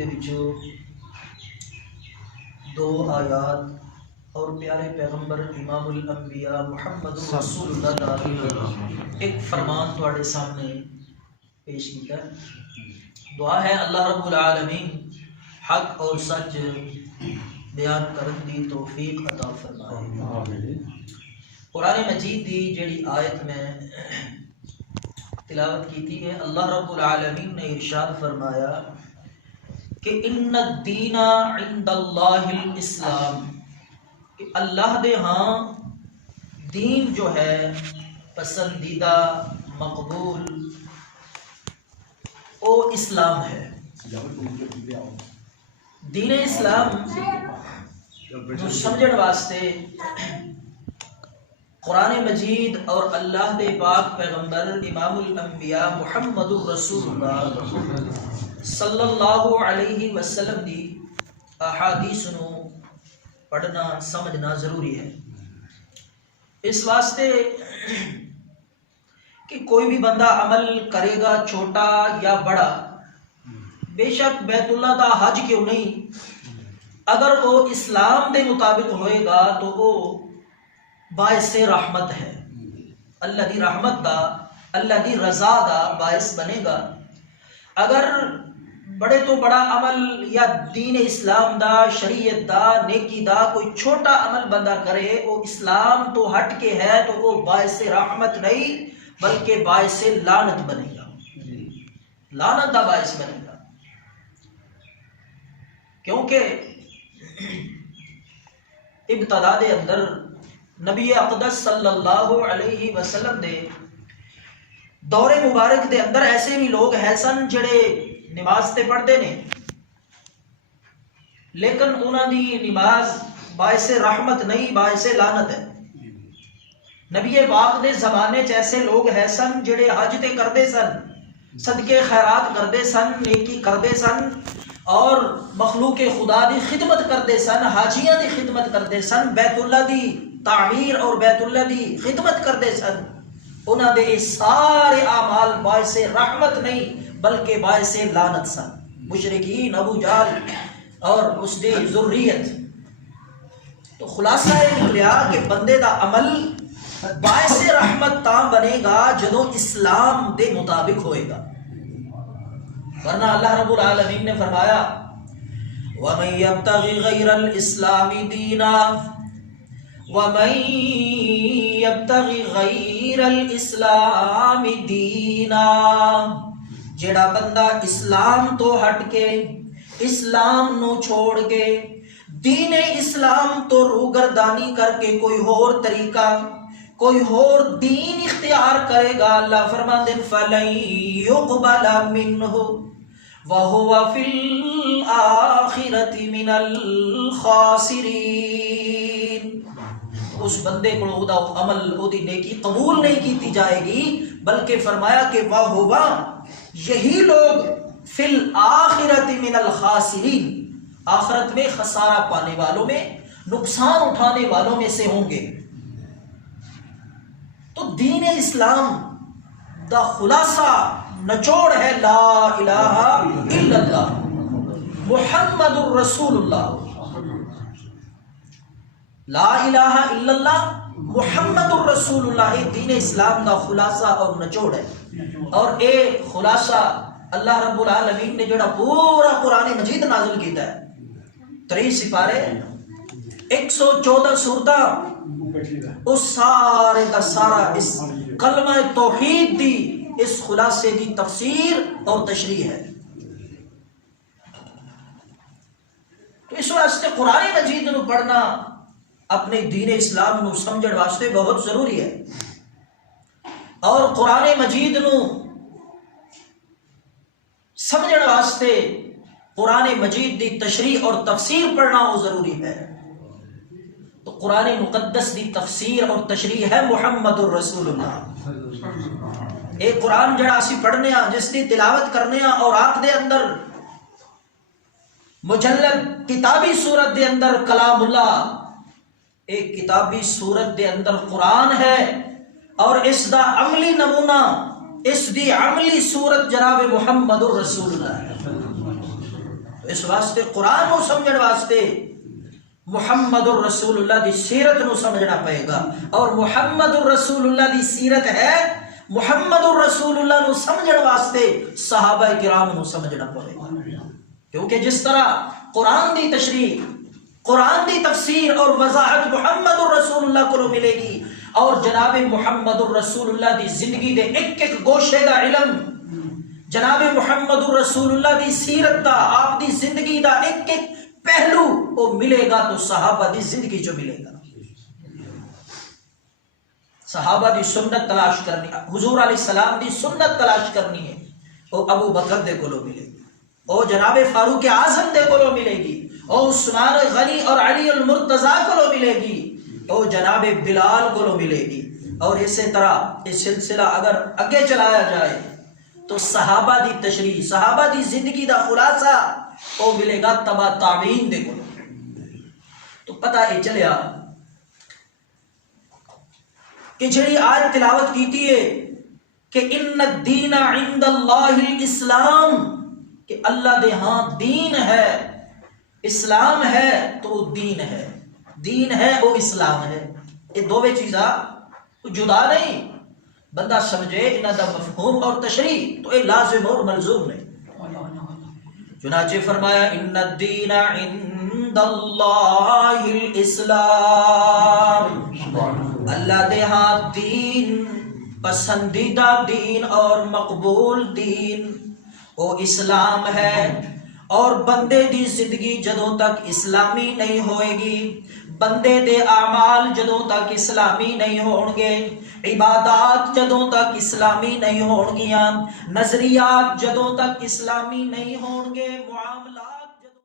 دے وچوں دو آیات اور پیارے پیغمبر امام الانبیاء محمد رسول اللہ دا ایک فرمان تواڈے سامنے پیش کیتا ہے۔ دعا ہے اللہ رب العالمین حق اور سچ بیان کرن دی توفیق عطا فرمائے۔ قرآن مجید دی جڑی آیت میں تلاوت کی تھی ہے، اللہ رب العالمین نے ارشاد فرمایا کہ ان الدین عند اللہ الاسلام، کہ اللہ دے ہاں دین جو ہے پسندیدہ مقبول او اسلام ہے۔ دین اسلام جو سمجھن واسطے قرآن مجید اور اللہ دے پاک پیغمبر امام الانبیاء محمد رسول اللہ صلی اللہ علیہ وسلم دی احادیث نو پڑھنا سمجھنا ضروری ہے۔ اس واسطے کہ کوئی بھی بندہ عمل کرے گا چھوٹا یا بڑا، بے شک بیت اللہ دا حج کیوں نہیں، اگر وہ اسلام دے مطابق ہوئے گا تو وہ باعث رحمت ہے، اللہ دی رحمت دا، اللہ دی رضا دا باعث بنے گا۔ اگر بڑے تو بڑا عمل یا دین اسلام دا، شریعت دا، نیکی دا کوئی چھوٹا عمل بندہ کرے، وہ اسلام تو ہٹ کے ہے تو وہ باعث رحمت نہیں بلکہ باعث لعنت بنے گا، لعنت دا باعث بنے گا۔ کیونکہ ابتدا دے اندر نبی اقدس صلی اللہ علیہ وسلم دے دور مبارک دے اندر ایسے بھی لوگ ہیں سن جڑے نماز تے پڑھتے نے، لیکن انہاں دی نماز باعث رحمت نہیں، باعث لعنت ہے۔ نبی پاک دے زمانے چ ایسے لوگ ہیں سن جڑے حج تے کرتے سن، صدقے خیرات کرتے سن، نیکی کرتے سن اور مخلوق خدا دی خدمت کرتے سن، حاجیاں دی خدمت کرتے سن، بیت اللہ دی تعمیر اور بیت اللہ دی خدمت کرتے سن۔ انہاں دے سارے اعمال باعث رحمت نہیں بلکہ باعث لعنت سن۔ مشرکین، ابو جہل اور اس دی ذریت۔ تو خلاصہ یہ نکلیا کہ بندے دا عمل باعث رحمت تاں بنے گا جدوں اسلام دے مطابق ہوئے گا، ورنہ اللہ رب العالمین نے فرمایا وَمَن يَبْتَغِ غَيْرَ الْإِسْلَامِ دِينًا وَمَن يَبْتَغِ غَيْرَ الْإِسْلَامِ دِينًا، جڑا بندہ اسلام تو ہٹ کے، اسلام نو چھوڑ کے، دین اسلام تو روگردانی کر کے کوئی اور طریقہ، کوئی اور دین اختیار کرے گا، اللہ فرماتے ہیں فَلَن يُقْبَلَ مِنْهُ وَهُوَ فِي الْآخِرَةِ مِنَ الْخَاسِرِينَ۔ اس بندے کو او دا عمل، او دی نیکی قبول نہیں کیتی جائے گی، بلکہ فرمایا کہ وَهُوَ، یہی لوگ فِي الْآخِرَةِ مِنَ الْخَاسِرِينَ، آخرت میں خسارہ پانے والوں میں، نقصان اٹھانے والوں میں سے ہوں گے۔ تو دین اسلام دا خلاصہ نچوڑ ہے لا الہ الا اللہ محمد الرسول اللہ، لا الہ الا اللہ محمد الرسول اللہ، یہ دین اسلام دا خلاصہ اور نچوڑ ہے۔ اور اے خلاصہ اللہ رب العالمین نے جڑا پورا قرآن مجید نازل کیتا ہے، 23 سپارے، 114 سورتاں، اس سارے کا سارا اس کلمہ توحید دی، اس خلاصے دی تفسیر اور تشریح ہے۔ تو اس واسطے قرآن مجید نو پڑھنا اپنے دین اسلام نو سمجھن واسطے بہت ضروری ہے، اور قرآن مجید نو سمجھن واسطے قرآن مجید دی تشریح اور تفسیر پڑھنا وہ ضروری ہے۔ تو قرآن مقدس دی تفسیر اور تشریح ہے محمد الرسول اللہ۔ ایک قرآن جڑا اسی پڑھنے ہاں، جس دی تلاوت کرنے ہاں اور آنکھ دے اندر مجلد کتابی صورت دے اندر کلام اللہ، ایک کتابی صورت دے اندر قرآن ہے، اور اس دا عملی نمونہ، اس دی عملی صورت جناب محمد الرسول اللہ ہے۔ اس واسطے قرآن نو سمجھن واسطے محمد الرسول اللہ دی سیرت نو سمجھنا پائے گا، اور محمد الرسول اللہ دی سیرت ہے محمد الرسول اللہ نو سمجھن واسطے صحابہ کرام نو سمجھنا پڑے گا، کیونکہ جس طرح قرآن دی تشریح، قرآن دی تفسیر اور وضاحت محمد الرسول اللہ کو ملے گی، اور جناب محمد الرسول اللہ دی زندگی دے ایک ایک گوشے دا علم، جناب محمد الرسول اللہ دی سیرت دا، آپ دی زندگی دا ایک ایک پہلو وہ ملے گا تو صحابہ دی زندگی جو ملے گا۔ صحابہ دی سنت تلاش کرنی، حضور علیہ السلام دی سنت تلاش کرنی ہے، وہ ابو بکر دے کولو ملے گی، وہ جناب فاروق اعظم دے کولو ملے گی، وہ عثمان غنی اور علی المرتضیٰ کولو ملے گی، وہ جناب بلال کولو ملے گی، اور اسی طرح یہ سلسلہ اگر اگے چلایا جائے تو صحابہ دی تشریح، صحابہ دی زندگی دا خلاصہ وہ ملے گا تبع تابعین دے کولو۔ تو پتہ یہ چلیا کہ جڑی آیت تلاوت کیتی ہے کہ ان الدین عند اللہ الاسلام، کہ اللہ دے ہاں دین ہے، اسلام ہے تو دین ہے، دین ہے وہ اسلام ہے، یہ دوویں چیزاں جدا نہیں، بندہ سمجھے انہاں دا مفہوم اور تشریح تو یہ لازم اور ملزوم نہیں۔ چنانچہ فرمایا ان الدین عند اللہ الاسلام، اللہ دے ہاں دین، پسندیدہ دین اور مقبول دین وہ اسلام ہے، اور بندے دی زندگی جدوں تک اسلامی نہیں ہوئے گی، بندے دے اعمال جدوں تک اسلامی نہیں ہون گے، عبادات جدوں تک اسلامی نہیں ہون گیاں، نظریات جدوں تک اسلامی نہیں ہون گے، معاملات